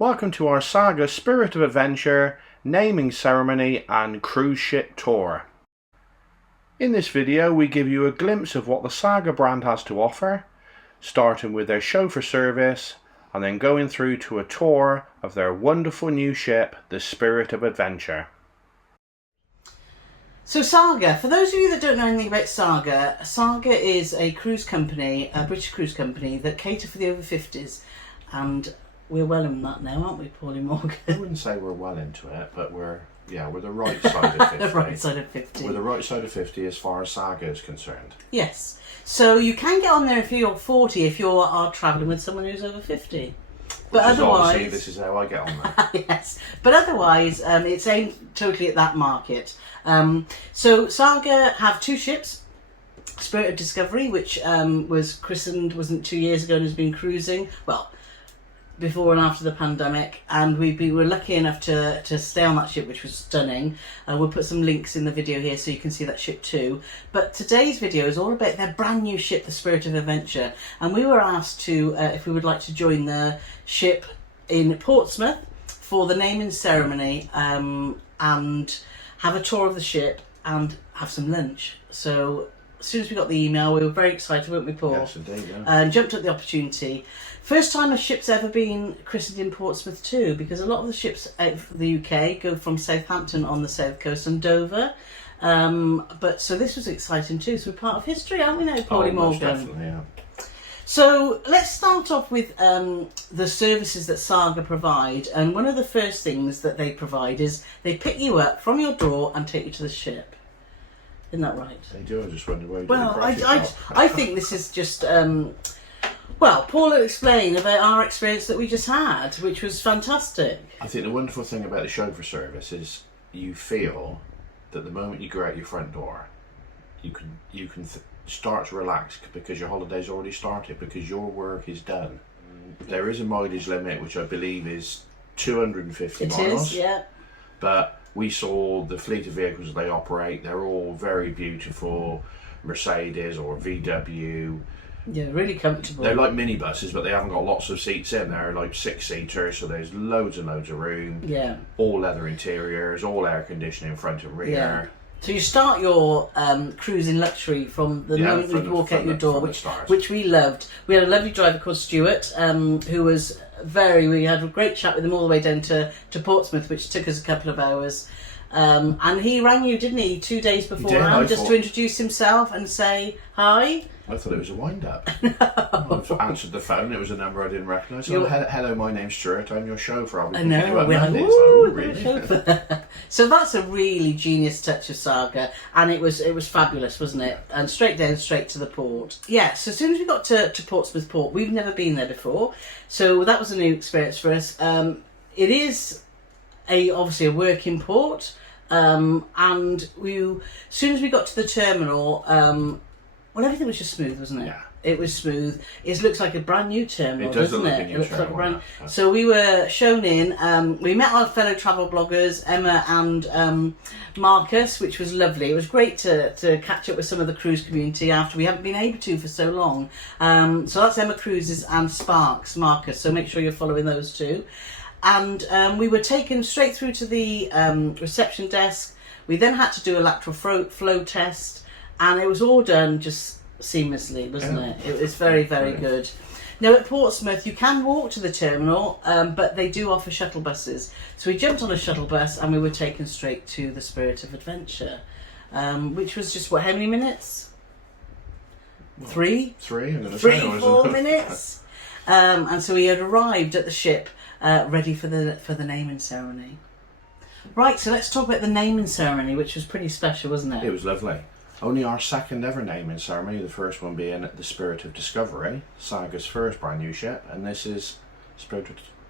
Welcome to our Saga Spirit of Adventure naming ceremony and cruise ship tour. In this video we give you a glimpse of what the Saga brand has to offer, starting with their chauffeur service and then going through to a tour of their wonderful new ship, the Spirit of Adventure. So Saga, for those of you that don't know anything about Saga, Saga is a cruise company, a British cruise company that cater for the over 50s, and we're well in that now, aren't we, Paulie Morgan? I wouldn't say we're well into it, but we're the right side of 50. The right side of 50. We're the right side of 50 as far as Saga is concerned. Yes. So you can get on there if you're 40, if you are travelling with someone who's over 50. But otherwise, this is how I get on there. Yes, but otherwise, it's aimed totally at that market. So Saga have two ships. Spirit of Discovery, which was christened, wasn't 2 years ago, and has been cruising, well, before and after the pandemic, and we were lucky enough to stay on that ship, which was stunning. We'll put some links in the video here so you can see that ship too. But today's video is all about their brand new ship, the Spirit of Adventure, and we were asked to if we would like to join the ship in Portsmouth for the naming ceremony and have a tour of the ship and have some lunch. So as soon as we got the email, we were very excited, weren't we, Paul? Yes, indeed, yeah. And jumped at the opportunity. First time a ship's ever been christened in Portsmouth too, because a lot of the ships out of the UK go from Southampton on the south coast and Dover. But so this was exciting too. So we're part of history, aren't we now, Paulie Morgan? Definitely, yeah. So let's start off with the services that Saga provide. And one of the first things that they provide is they pick you up from your door and take you to the ship. Isn't that right? They do. I just wonder where you Well, I think this is just... well, Paul will explain about our experience that we just had, which was fantastic. I think the wonderful thing about the chauffeur service is you feel that the moment you go out your front door, you can start to relax because your holiday's already started, because your work is done. There is a mileage limit, which I believe is 250 miles. It is, yeah. But we saw the fleet of vehicles they operate. They're all very beautiful, Mercedes or VW. Yeah, really comfortable. They're like minibuses, but they haven't got lots of seats in. They're like 6-seaters, so there's loads and loads of room. Yeah. All leather interiors, all air conditioning front and rear. Yeah. So you start your cruise in luxury from the moment you walk out your door, which we loved. We had a lovely driver called Stuart, who was we had a great chat with him all the way down to Portsmouth, which took us a couple of hours. And he rang you, didn't he, 2 days beforehand, just to introduce himself and say hi? I thought it was a wind-up. I answered the phone, it was a number I didn't recognise. Hello, my name's Stuart, I'm your chauffeur. I'll be picking you up Monday. Really? So that's a really genius touch of Saga, and it was fabulous, wasn't it? And straight down, straight to the port. Yeah, so as soon as we got to Portsmouth Port, we've never been there before, so that was a new experience for us. It is obviously a working port, and as soon as we got to the terminal, well, everything was just smooth, wasn't it? Yeah. It was smooth. It looks like a brand new terminal, doesn't it? It looks like a brand. So we were shown in. We met our fellow travel bloggers, Emma and Marcus, which was lovely. It was great to catch up with some of the cruise community after we haven't been able to for so long. So that's Emma Cruises and Sparks, Marcus. So make sure you're following those two. And we were taken straight through to the reception desk. We then had to do a lateral flow test, and it was all done just seamlessly, wasn't it? It was very, very good. Now at Portsmouth, you can walk to the terminal, but they do offer shuttle buses. So we jumped on a shuttle bus and we were taken straight to the Spirit of Adventure, which was just, how many minutes? Well, Three, I'm going to say. 4 minutes. And so we had arrived at the ship, ready for the naming ceremony. Right, so let's talk about the naming ceremony, which was pretty special, wasn't it? It was lovely. Only our second ever naming ceremony, the first one being the Spirit of Discovery, Saga's first brand new ship, and this is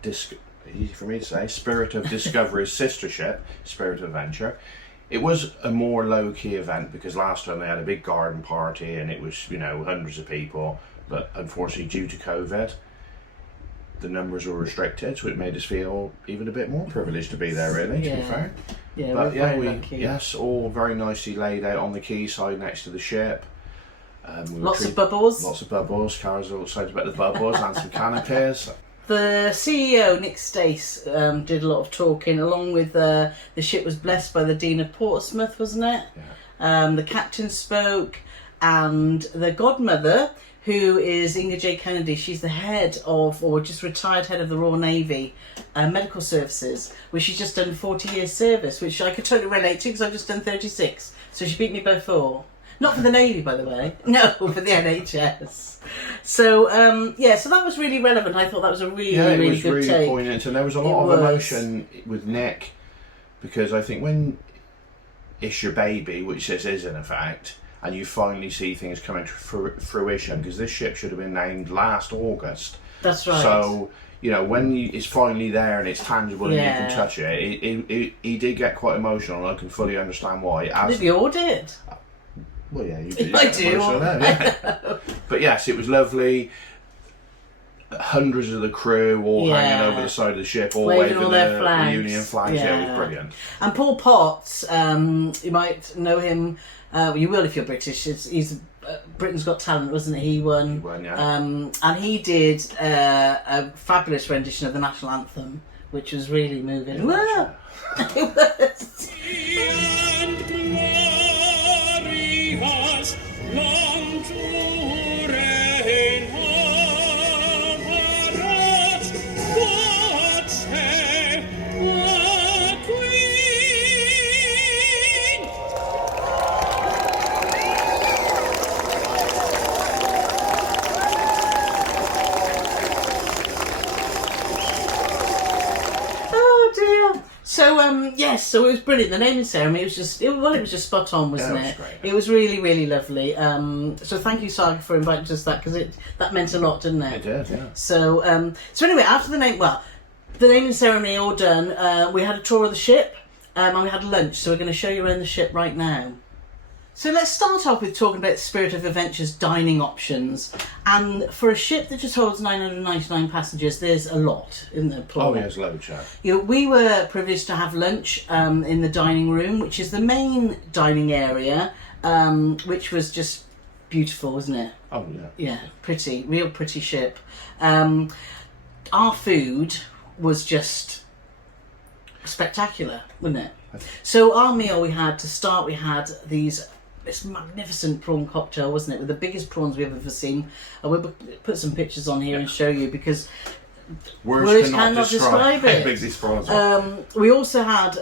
easy for me to say, Spirit of Discovery's sister ship, Spirit of Adventure. It was a more low-key event because last time they had a big garden party and it was, hundreds of people, but unfortunately due to COVID, the numbers were restricted, so it made us feel even a bit more privileged to be there, really, to be fair. Yeah, but we're very lucky. Yes, all very nicely laid out on the quayside next to the ship. Lots of bubbles. Lots of bubbles. Carole's all excited about the bubbles and some canopies. The CEO, Nick Stace, did a lot of talking, along with the ship was blessed by the Dean of Portsmouth, wasn't it? Yeah. The captain spoke, and the godmother, who is Inga J. Kennedy, she's the head of, or just retired head of the Royal Navy Medical Services, which she's just done 40 years service, which I could totally relate to because I've just done 36. So she beat me by 4. Not for the Navy, by the way. No, for the NHS. So, so that was really relevant. I thought that was a really, really good really take. poignant, and there was a lot of emotion with Nick, because I think when it's your baby, which this is in effect, and you finally see things coming to fruition, because this ship should have been named last August. That's right. So, when it's finally there and it's tangible and you can touch it, he did get quite emotional, and I can fully understand why. We all did. Well, yeah, you did. I do. But yes, it was lovely. Hundreds of the crew all hanging over the side of the ship, all waving all their flags. The Union flags. Yeah, it was brilliant. And Paul Potts, you might know him. You will if you're British. He's Britain's Got Talent, wasn't it? He won. He won, yeah. And he did a fabulous rendition of the national anthem, which was really moving. It was. It was. So it was brilliant. The naming ceremony was just spot on, wasn't it? Great. It was really, really lovely. So thank you, Saga, for inviting us that, because that meant a lot, didn't it? It did, yeah. So anyway, after the naming ceremony all done, we had a tour of the ship, and we had lunch. So we're going to show you around the ship right now. So let's start off with talking about Spirit of Adventure's dining options. And for a ship that just holds 999 passengers, there's a lot, isn't there, Paul? Oh, there's loads, yeah. We were privileged to have lunch in the dining room, which is the main dining area, which was just beautiful, wasn't it? Oh, yeah. Yeah, pretty, real pretty ship. Our food was just spectacular, wasn't it? So our meal, we had this magnificent prawn cocktail, wasn't it, with the biggest prawns we've ever seen. And we'll put some pictures on here and show you, because words cannot describe it. How big these prawns are. We also had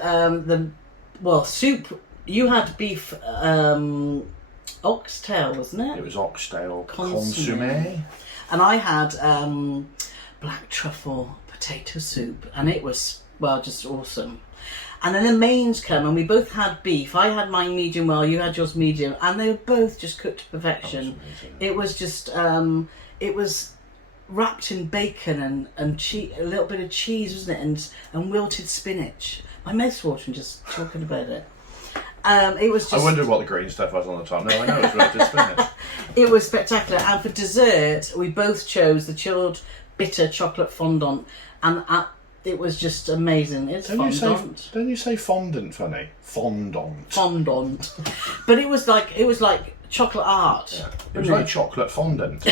soup. You had beef oxtail, wasn't it? It was oxtail consommé. And I had black truffle potato soup, and it was just awesome. And then the mains come, and we both had beef. I had mine medium well, you had yours medium, and they were both just cooked to perfection. It was just, it was wrapped in bacon and a little bit of cheese, wasn't it, and wilted spinach. My mouth's watering just talking about it. It was just... I wondered what the green stuff was on the top. No, I know it's wilted spinach. It was spectacular. And for dessert, we both chose the chilled bitter chocolate fondant, and it was just amazing. It's fondant. Don't you say fondant funny? Fondant. Fondant. But it was like chocolate art. Yeah. It was like chocolate fondant.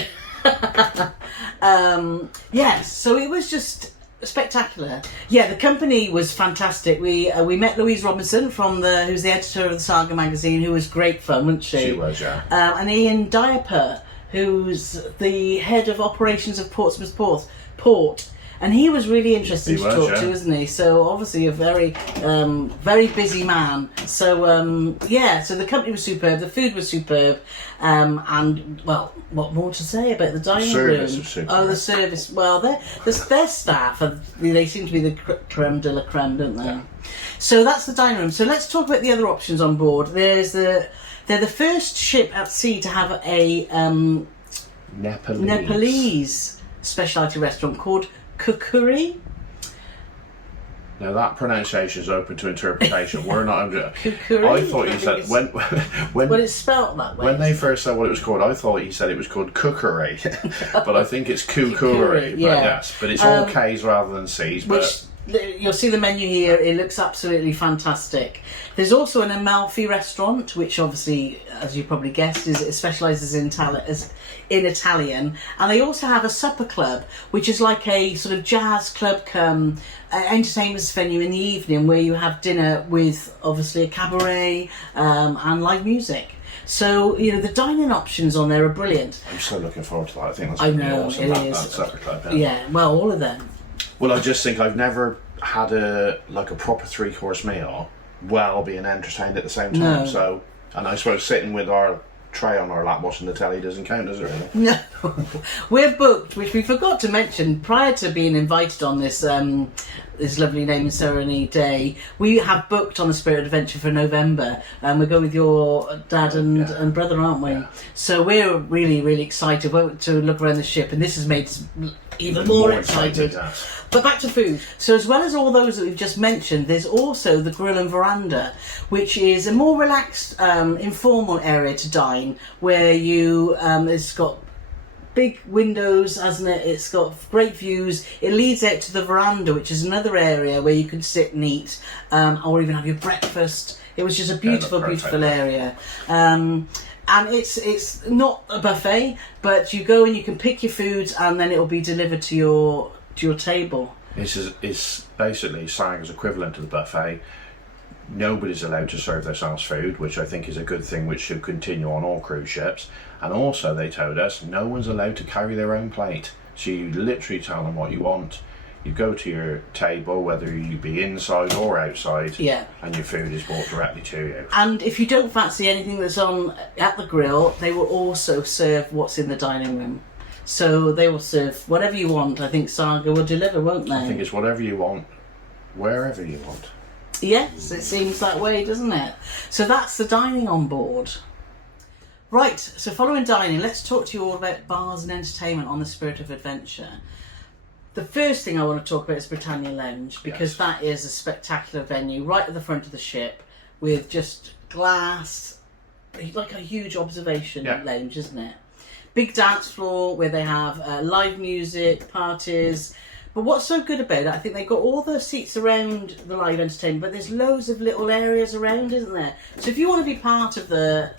Yes, so it was just spectacular. Yeah, the company was fantastic. We met Louise Robinson who's the editor of the Saga magazine, who was great fun, wasn't she? She was, yeah. And Ian Diaper, who's the head of operations of Portsmouth Port. And he was really interesting to talk to, isn't he? So obviously a very, very busy man. So so the company was superb, the food was superb, and what more to say about the dining room? The service was superb. Oh, the service. Well, their staff, they seem to be the creme de la creme, don't they? Yeah. So that's the dining room. So let's talk about the other options on board. They're the first ship at sea to have a Nepalese specialty restaurant called Kukuri. Now that pronunciation is open to interpretation. We're not under. Kukuri? I thought you said when well, it's spelt that way. When they first said what it was called, I thought you said it was called cookery, but I think it's kukuri. Yeah. But yes, but it's all K's rather than C's. But you'll see the menu here. It looks absolutely fantastic. There's also an Amalfi restaurant, which obviously, as you probably guessed, it specialises in Italian. And they also have a supper club, which is like a sort of jazz club come entertainment venue in the evening, where you have dinner with obviously a cabaret and live music. So, you know, the dining options on there are brilliant. I'm so looking forward to that. I think that's I going to be know, awesome. it That is. supper club. Yeah, well, all of them. Well, I just think I've never had a proper 3-course meal while being entertained at the same time. No. So, and I suppose sitting with our tray on our lap watching the telly doesn't count, does it really? No, we're booked, which we forgot to mention prior to being invited on this this lovely name and ceremony day. We have booked on the Spirit Adventure for November, and we're going with your dad and brother, aren't we? Yeah. So we're really, really excited to look around the ship, and this has made us even more excited. Yes. But back to food. So as well as all those that we've just mentioned, there's also the Grill and Veranda, which is a more relaxed, informal area to dine, where you it's got big windows, hasn't it? It's got great views. It leads out to the veranda, which is another area where you can sit and eat, or even have your breakfast. It was just a beautiful, beautiful area. And it's not a buffet, but you go and you can pick your foods, and then it will be delivered to your table. It's basically Saga's equivalent to the buffet. Nobody's allowed to serve themselves food, which I think is a good thing, which should continue on all cruise ships. And also, they told us no one's allowed to carry their own plate. So you literally tell them what you want. You go to your table, whether you be inside or outside, and your food is brought directly to you. And if you don't fancy anything that's on at the grill, they will also serve what's in the dining room. So they will serve whatever you want. I think Saga will deliver, won't they? I think it's whatever you want, wherever you want. Yes, it seems that way, doesn't it? So that's the dining on board. Right, so following dining, let's talk to you all about bars and entertainment on the Spirit of Adventure. The first thing I want to talk about is Britannia Lounge, because that is a spectacular venue right at the front of the ship with just glass, like a huge observation lounge, isn't it? Big dance floor where they have live music, parties. But what's so good about it, I think they've got all the seats around the live entertainment, but there's loads of little areas around, isn't there? So if you want to be part of the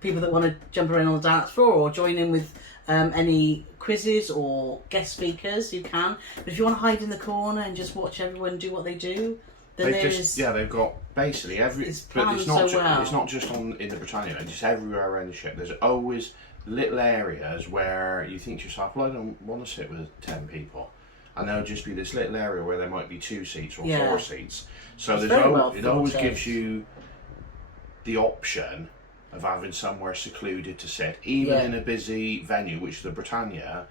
people that want to jump around on the dance floor or join in with any quizzes or guest speakers, you can. But if you want to hide in the corner and just watch everyone do what they do, then they've got basically every. It's but it's not. so well. It's not just in the Britannia. It's just everywhere around the ship. There's always little areas where you think to yourself, "Well, I don't want to sit with 10 people." And there'll just be this little area where there might be 2 seats or 4 seats. So it always gives you the option of having somewhere secluded to sit, even in a busy venue, which the Britannia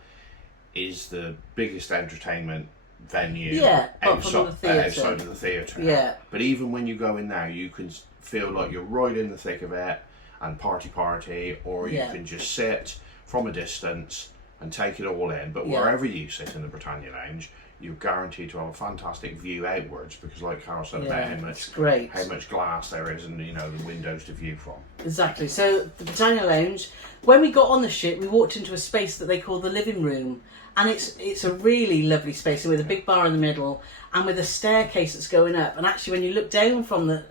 is the biggest entertainment venue outside of the theatre. Yeah. But even when you go in there, you can feel like you're right in the thick of it and party, or you can just sit from a distance and take it all in. But wherever you sit in the Britannia Lounge, you're guaranteed to have a fantastic view outwards, because like Carole said about how much glass there is and, you know, the windows to view from. Exactly. So the Britannia Lounge, when we got on the ship, we walked into a space that they call the living room, and it's a really lovely space with a big bar in the middle and with a staircase that's going up. And actually, when you look down from the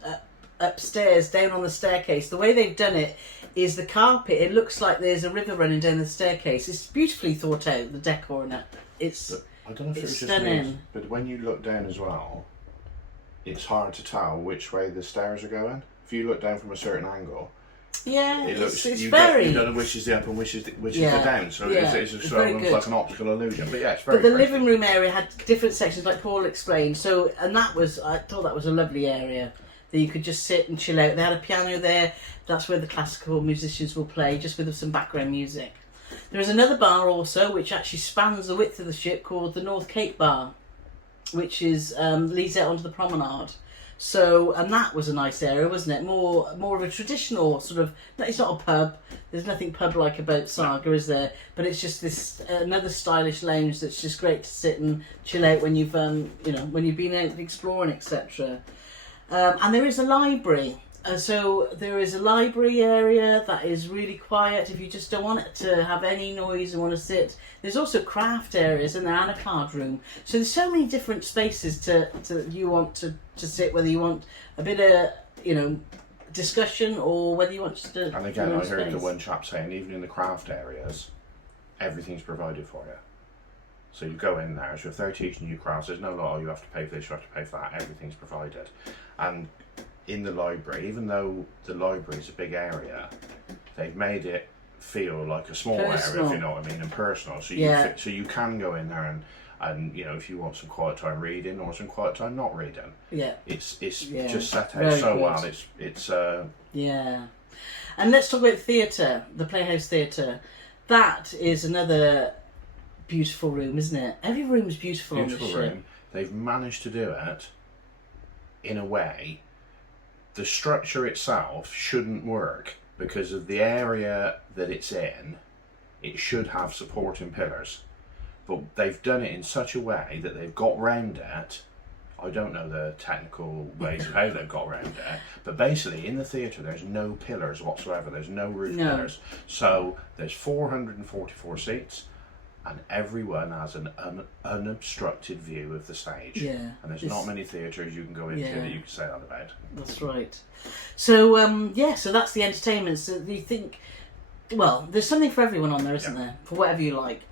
upstairs, down on the staircase, the way they've done it is the carpet, it looks like there's a river running down the staircase. It's beautifully thought out, the decor in it. I don't know if it's stunning. just me, but when you look down as well, it's hard to tell which way the stairs are going. If you look down from a certain angle, it's you very... don't know which is the up and which is the down, so it's sort of like an optical illusion. But it's very. But the living room area had different sections, like Paul explained. So, and I thought that was a lovely area that you could just sit and chill out. They had a piano there. That's where the classical musicians will play, just with some background music. There is another bar also, which actually spans the width of the ship, called the North Cape Bar, which is leads out onto the promenade. So, and that was a nice area, wasn't it? More of a traditional sort of. It's not a pub. There's nothing pub-like about Saga, is there? But it's just this another stylish lounge that's just great to sit and chill out when you've when you've been out exploring, etc. And there is a library So there is a library area that is really quiet if you just don't want it to have any noise and want to sit. There's also craft areas in there and a card room. So there's so many different spaces to you want to sit, whether you want a bit of, discussion or whether you want just to... And again, I heard the one chap saying, even in the craft areas, everything's provided for you. So you go in there, so if they're teaching you crafts, there's no like, oh, you have to pay for this, you have to pay for that, everything's provided. And in the library, even though the library is a big area, they've made it feel like a small area, if you know what I mean, and personal. So you can go in there and if you want some quiet time reading or some quiet time not reading, it's just set out so good. Well. It's And let's talk about theatre, the Playhouse Theatre. That is another beautiful room, isn't it? Every room is beautiful on the ship. They've managed to do it in a way. The structure itself shouldn't work because of the area that it's in. It should have supporting pillars, but they've done it in such a way that they've got round it. I don't know the technical ways of how they've got around it, but basically in the theatre there's no pillars whatsoever. There's no roof pillars. So there's 444 seats. And everyone has an unobstructed view of the stage. Yeah. And there's not many theatres you can go into that you can say that about. That's right. So, so that's the entertainment. So you think, well, there's something for everyone on there, isn't there? For whatever you like.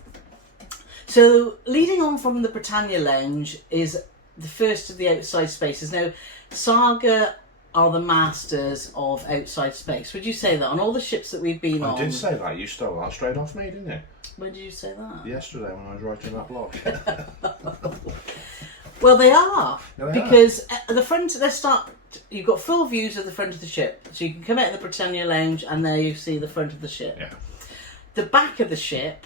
So, leading on from the Britannia Lounge is the first of the outside spaces. Now, Saga are the masters of outside space. Would you say that on all the ships that we've been on? I did say that. You stole that straight off me, didn't you? When did you say that? Yesterday when I was writing that blog. Well, they are. Because at the front, you've got full views of the front of the ship. So you can come out of the Britannia Lounge and there you see the front of the ship. Yeah. The back of the ship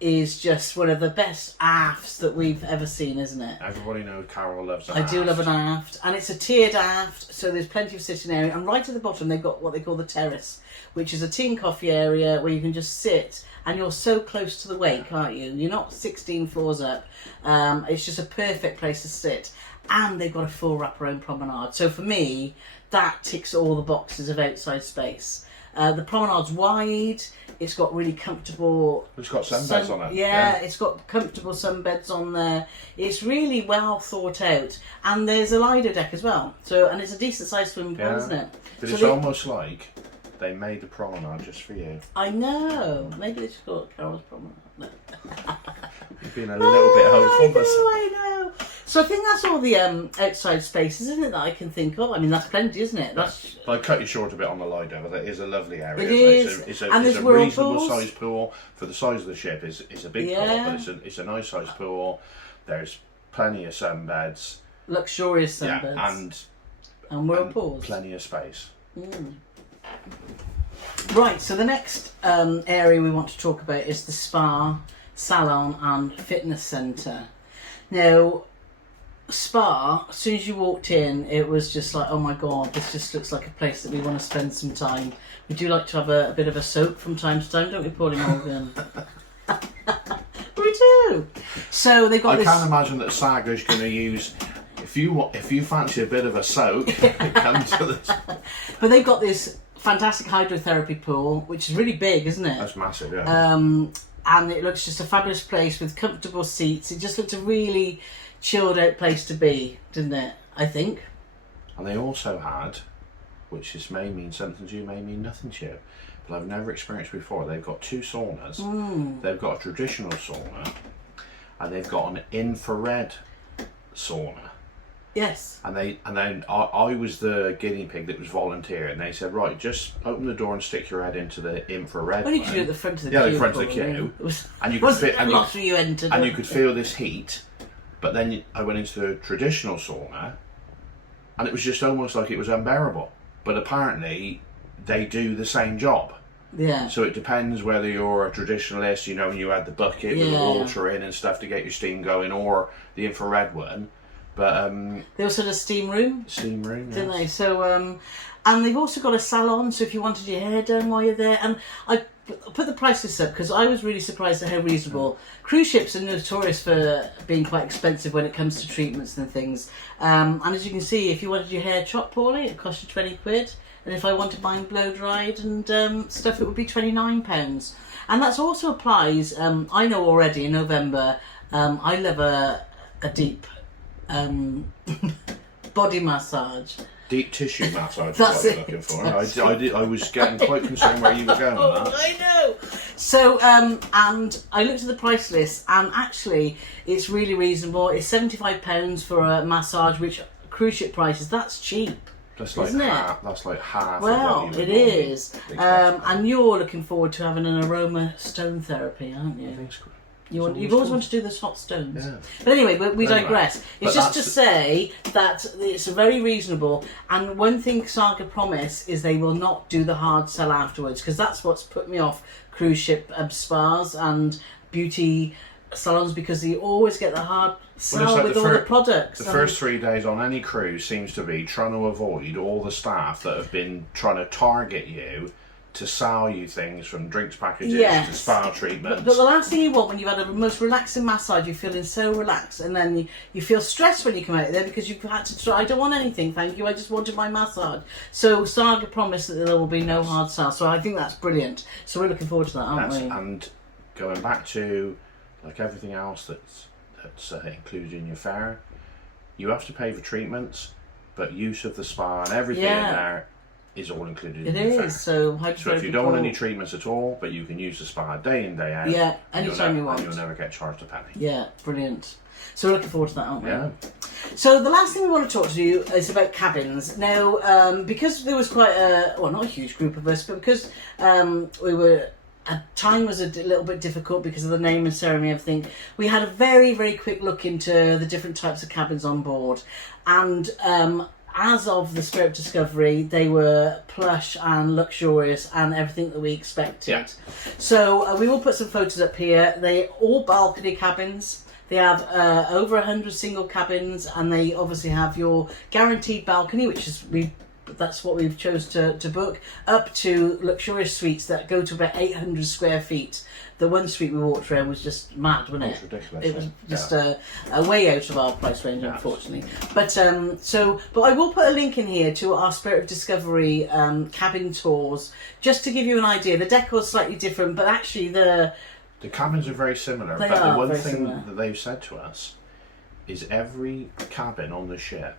is just one of the best afts that we've ever seen, isn't it? Everybody knows Carole loves an aft. I do love an aft. And it's a tiered aft, so there's plenty of sitting area. And right at the bottom, they've got what they call the terrace, which is a tea and coffee area where you can just sit. And you're so close to the wake, aren't you? You're not 16 floors up. It's just a perfect place to sit. And they've got a full wraparound promenade. So for me, that ticks all the boxes of outside space. The promenade's wide. It's got really comfortable... It's got sunbeds on it. Yeah, it's got comfortable sunbeds on there. It's really well thought out. And there's a Lido deck as well. And it's a decent sized swimming pool, isn't it? But it's almost like they made the promenade just for you. I know. Maybe they should call it Carole's promenade. No. You've been a little bit hopeful. I know. So I think that's all the outside spaces, isn't it, that I can think of? I mean, that's plenty, isn't it? That's... I cut you short a bit on the Lido, but that is a lovely area. It is. It's a reasonable sized pool for the size of the ship. It's a big pool, but it's a nice sized pool. There's plenty of sunbeds. Luxurious sunbeds. Yeah, and whirlpools. Plenty of space. Mm. Right, so the next area we want to talk about is the spa, salon and fitness centre. Now, spa, as soon as you walked in, it was just like, oh my god, this just looks like a place that we want to spend some time. We do like to have a bit of a soak from time to time, don't we, Paulie Morgan? We do. So they got I can't imagine that Saga's going to use... If you fancy a bit of a soak, come to this. But they've got this fantastic hydrotherapy pool, which is really big, isn't it? That's massive, yeah. And it looks just a fabulous place with comfortable seats. It just looked a really chilled out place to be, didn't it? I think. And they also had, which this may mean something to you, may mean nothing to you, but I've never experienced before. They've got two saunas. They've got a traditional sauna, and they've got an infrared sauna. Yes. And then I was the guinea pig that was volunteer, and they said, right, just open the door and stick your head into the infrared. What did you do at the front of the queue? Yeah, the front of the queue. And you could feel this heat. But then I went into the traditional sauna, and it was just almost like it was unbearable. But apparently, they do the same job. Yeah. So it depends whether you're a traditionalist, and you had the bucket with the water in and stuff to get your steam going, or the infrared one. But they also had a steam room. Didn't they? So and they've also got a salon. So if you wanted your hair done while you're there, and I put the prices up because I was really surprised at how reasonable. Cruise ships are notorious for being quite expensive when it comes to treatments and things. And as you can see, if you wanted your hair chopped, Paulie, it cost you £20. and if I wanted mine blow dried and stuff, it would be £29. And that also applies. I know already in November. I love a deep body massage. Deep tissue massage is That's what you're looking for. I was getting quite concerned where you were going with that. I know. So, and I looked at the price list, and actually, it's really reasonable. It's £75 for a massage, which cruise ship prices. That's cheap. That's like isn't half. it? That's like half. Well, of what it you would is. And you're looking forward to having an aroma stone therapy, aren't you? I think so. You've always wanted to do the hot stones. Yeah. But anyway, we digress. It's But just to say that it's very reasonable. And one thing Saga promise is they will not do the hard sell afterwards, because that's what's put me off cruise ship spas and beauty salons, because you always get the hard sell like with all the products. The first 3 days on any cruise seems to be trying to avoid all the staff that have been trying to target you to sell you things, from drinks packages to spa treatments. But the last thing you want when you've had a most relaxing massage, you're feeling so relaxed, and then you feel stressed when you come out of there because you've had to try. I don't want anything, thank you. I just wanted my massage. So Saga promised that there will be no hard sell. So I think that's brilliant. So we're looking forward to that, aren't we? And going back to like everything else that's included in your fare, you have to pay for treatments, but use of the spa and everything in there is all included in your fare. So if you don't want any treatments at all, but you can use the spa day in, day out. Anytime you want. And you'll never get charged a penny. Yeah, brilliant. So we're looking forward to that, aren't we? Yeah. So the last thing we want to talk to you is about cabins. Now, because there was quite not a huge group of us, but because time was a little bit difficult because of the name and ceremony and everything, we had a very, very quick look into the different types of cabins on board. And as of the Spirit of Discovery, they were plush and luxurious and everything that we expected. Yeah. So we will put some photos up here. They're all balcony cabins. They have over 100 single cabins, and they obviously have your guaranteed balcony, which is that's what we've chose to book, up to luxurious suites that go to about 800 square feet. The one suite we walked around was just mad, wasn't it? It was ridiculous. It was just a way out of our price range, unfortunately. But I will put a link in here to our Spirit of Discovery cabin tours, just to give you an idea. The decor is slightly different, but actually the cabins are very similar. They but are the one very thing similar. that they've said to us is every cabin on the ship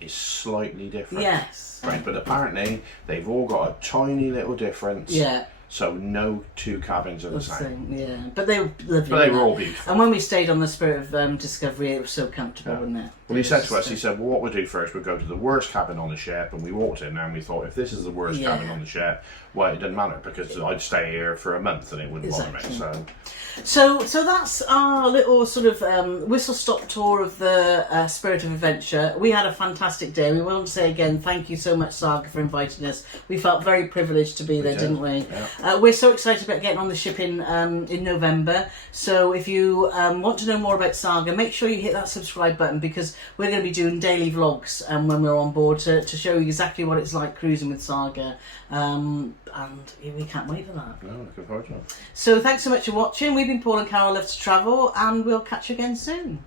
is slightly different. Yes. Right, but apparently they've all got a tiny little difference. Yeah. So no two cabins are the same. Yeah, but they were lovely. But they were all beautiful. And when we stayed on the Spirit of Discovery, it was so comfortable, wasn't it? Well, he said to us, he said, well, what we'll do first, we'll go to the worst cabin on the ship. And we walked in there and we thought, if this is the worst cabin on the ship, well, it doesn't matter, because I'd stay here for a month and it wouldn't bother me. So that's our little sort of whistle-stop tour of the Spirit of Adventure. We had a fantastic day. We want to say again, thank you so much, Saga, for inviting us. We felt very privileged to be there, didn't we? Yeah. We're so excited about getting on the ship in November. So if you want to know more about Saga, make sure you hit that subscribe button, because we're going to be doing daily vlogs when we're on board to show you exactly what it's like cruising with Saga. And we can't wait for that. No, looking forward to it. So thanks so much for watching. We've been Paul and Carole Love to Travel, and we'll catch you again soon.